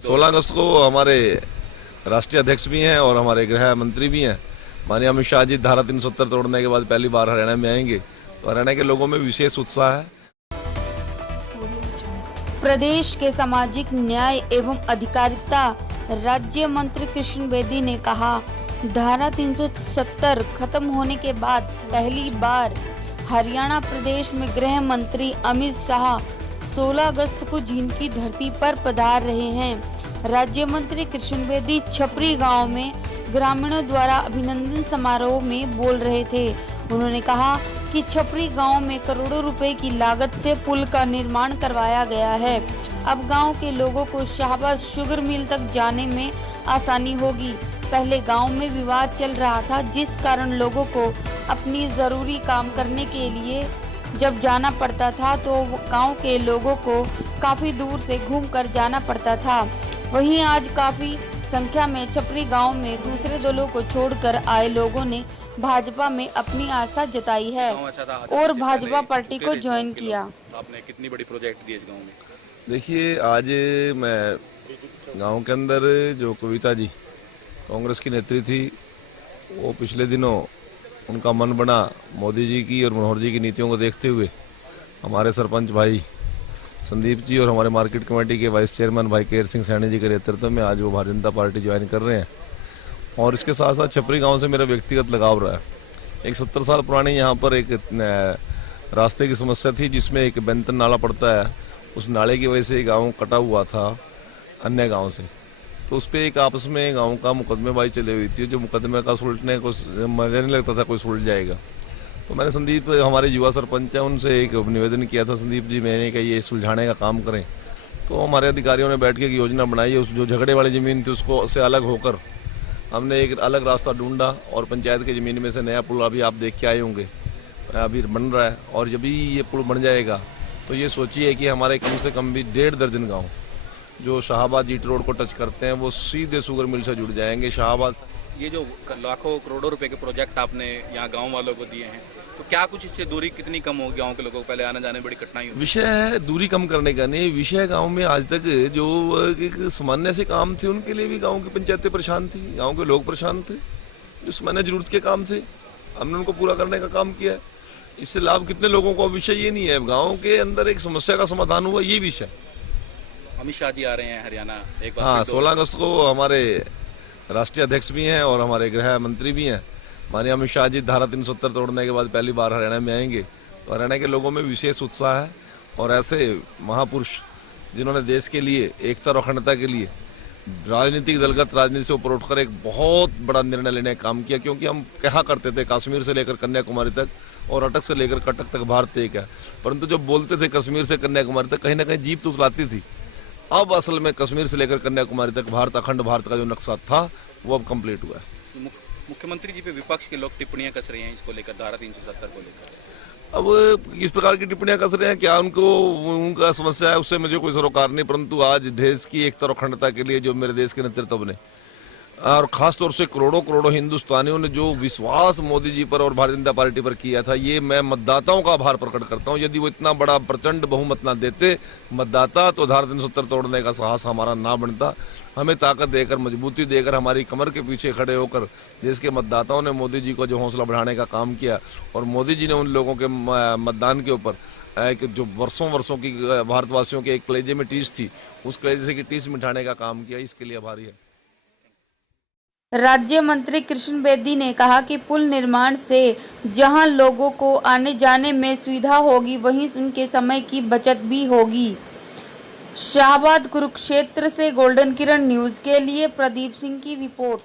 16 अगस्त को हमारे राष्ट्रीय अध्यक्ष भी हैं और हमारे गृह मंत्री भी हैं माननीय अमित शाह जी धारा 370 तोड़ने के बाद पहली बार हरियाणा में आएंगे, तो हरियाणा के लोगों में विशेष उत्साह है। प्रदेश के सामाजिक न्याय एवं अधिकारिता राज्य मंत्री कृष्ण बेदी ने कहा, धारा 370 खत्म होने के बाद पहली बार हरियाणा प्रदेश में गृह मंत्री अमित शाह 16 अगस्त को जींद की धरती पर पधार रहे हैं। राज्य मंत्री कृष्ण बेदी छपरी गांव में ग्रामीणों द्वारा अभिनंदन समारोह में बोल रहे थे। उन्होंने कहा कि छपरी गांव में करोड़ों रुपए की लागत से पुल का निर्माण करवाया गया है। अब गांव के लोगों को शाहबाद शुगर मिल तक जाने में आसानी होगी। पहले गांव में विवाद चल रहा था, जिस कारण लोगों को अपनी जरूरी काम करने के लिए जब जाना पड़ता था तो गांव के लोगों को काफी दूर से घूमकर जाना पड़ता था। वहीं आज काफी संख्या में छपरी गांव में दूसरे दलों को छोड़कर आए लोगों ने भाजपा में अपनी आस्था जताई है और भाजपा पार्टी को ज्वाइन किया। आपने कितनी बड़ी प्रोजेक्ट दी इस गांव में? देखिए, आज मैं गांव के अंदर जो कविता जी कांग्रेस की नेत्री थी, वो पिछले दिनों उनका मन बना मोदी जी की और मनोहर जी की नीतियों को देखते हुए हमारे सरपंच भाई संदीप जी और हमारे मार्केट कमेटी के वाइस चेयरमैन भाई केर सिंह सैनी जी के नेतृत्व में आज वो भारतीय जनता पार्टी ज्वाइन कर रहे हैं। और इसके साथ साथ छपरी गांव से मेरा व्यक्तिगत लगाव रहा है। एक 70 साल पुरानी यहाँ पर एक रास्ते की समस्या थी, जिसमें एक बेंतन नाला पड़ता है। उस नाले की वजह से गाँव कटा हुआ था अन्य गाँव से, तो उस पर एक आपस में गांव का मुकदमेबाजी चली हुई थी। जो मुकदमे का सुलझने को मुझे नहीं लगता था कोई सुलझ जाएगा, तो मैंने संदीप हमारे युवा सरपंच हैं उनसे एक निवेदन किया था, संदीप जी मैंने कहा ये सुलझाने का काम करें। तो हमारे अधिकारियों ने बैठ के एक योजना बनाई है। उस जो झगड़े वाली ज़मीन थी उसको से अलग होकर हमने एक अलग रास्ता ढूंढा और पंचायत की ज़मीन में से नया पुल अभी आप देख के आए होंगे अभी बन रहा है। और जब भी ये पुल बन जाएगा तो ये सोचिए कि हमारे कम से कम भी 1.5 दर्जन गाँव जो शाहबाद जीटी रोड को टच करते हैं वो सीधे शुगर मिल से जुड़ जाएंगे। शाहबाद ये जो लाखों करोड़ों रुपए के प्रोजेक्ट आपने यहाँ गांव वालों को दिए हैं, तो क्या कुछ इससे दूरी कितनी कम होगी? गांव के लोगों को पहले आने जाने में बड़ी कठिनाई होती है। विषय है दूरी कम करने का नहीं, विषय गांव में आज तक जो एक सामान्य से काम थे उनके लिए भी गांव की पंचायतें परेशान थी, गांव के लोग परेशान थे। जो सामान्य जरूरत के काम थे हमने उनको पूरा करने का काम किया है। इससे लाभ कितने लोगों को, विषय ये नहीं है। गाँव के अंदर एक समस्या का समाधान हुआ, ये विषय। अमित शाह जी आ रहे हैं हरियाणा एक बार। हाँ, 16 अगस्त को हमारे राष्ट्रीय अध्यक्ष भी हैं और हमारे गृह मंत्री भी हैं माननीय अमित शाह जी धारा 370 तोड़ने के बाद पहली बार हरियाणा में आएंगे, तो हरियाणा के लोगों में विशेष उत्साह है। और ऐसे महापुरुष जिन्होंने देश के लिए एकता और अखंडता के लिए राजनीतिक दलगत राजनीति से ऊपर उठकर एक बहुत बड़ा निर्णय लेने का काम किया। क्योंकि हम कहा करते थे कश्मीर से लेकर कन्याकुमारी तक और अटक से लेकर कटक तक भारत एक है, परंतु जब बोलते थे कश्मीर से कन्याकुमारी तक कहीं ना कहीं जीप तो उतलाती थी। अब असल में कश्मीर से लेकर कन्याकुमारी तक भारत अखंड भारत का जो नक्शा था वो अब कंप्लीट हुआ है। मुख्यमंत्री जी पे विपक्ष के लोग टिप्पणियां कस रहे हैं इसको लेकर, धारा 370 को लेकर। अब इस प्रकार की टिप्पणियां कस रहे हैं, क्या उनको उनका समस्या है, उससे मुझे कोई सरोकार नहीं। परंतु आज देश की एकता और अखंडता के लिए जो मेरे देश के नेतृत्व ने और खास तौर से करोड़ों करोड़ों हिंदुस्तानियों ने जो विश्वास मोदी जी पर और भारतीय जनता पार्टी पर किया था, ये मैं मतदाताओं का आभार प्रकट करता हूं। यदि वो इतना बड़ा प्रचंड बहुमत ना देते मतदाता, तो धारा 370 तोड़ने का साहस हमारा ना बनता। हमें ताकत देकर, मजबूती देकर, हमारी कमर के पीछे खड़े होकर देश के मतदाताओं ने मोदी जी को जो हौसला बढ़ाने का काम किया और मोदी जी ने उन लोगों के मतदान के ऊपर जो वर्षों की भारतवासियों के एक कलेजे में टीस थी, उस कलेजे की टीस मिटाने का काम किया, इसके लिए आभारी है। राज्य मंत्री कृष्ण बेदी ने कहा कि पुल निर्माण से जहां लोगों को आने जाने में सुविधा होगी, वहीं उनके समय की बचत भी होगी। शाहबाद कुरुक्षेत्र से गोल्डन किरण न्यूज़ के लिए प्रदीप सिंह की रिपोर्ट।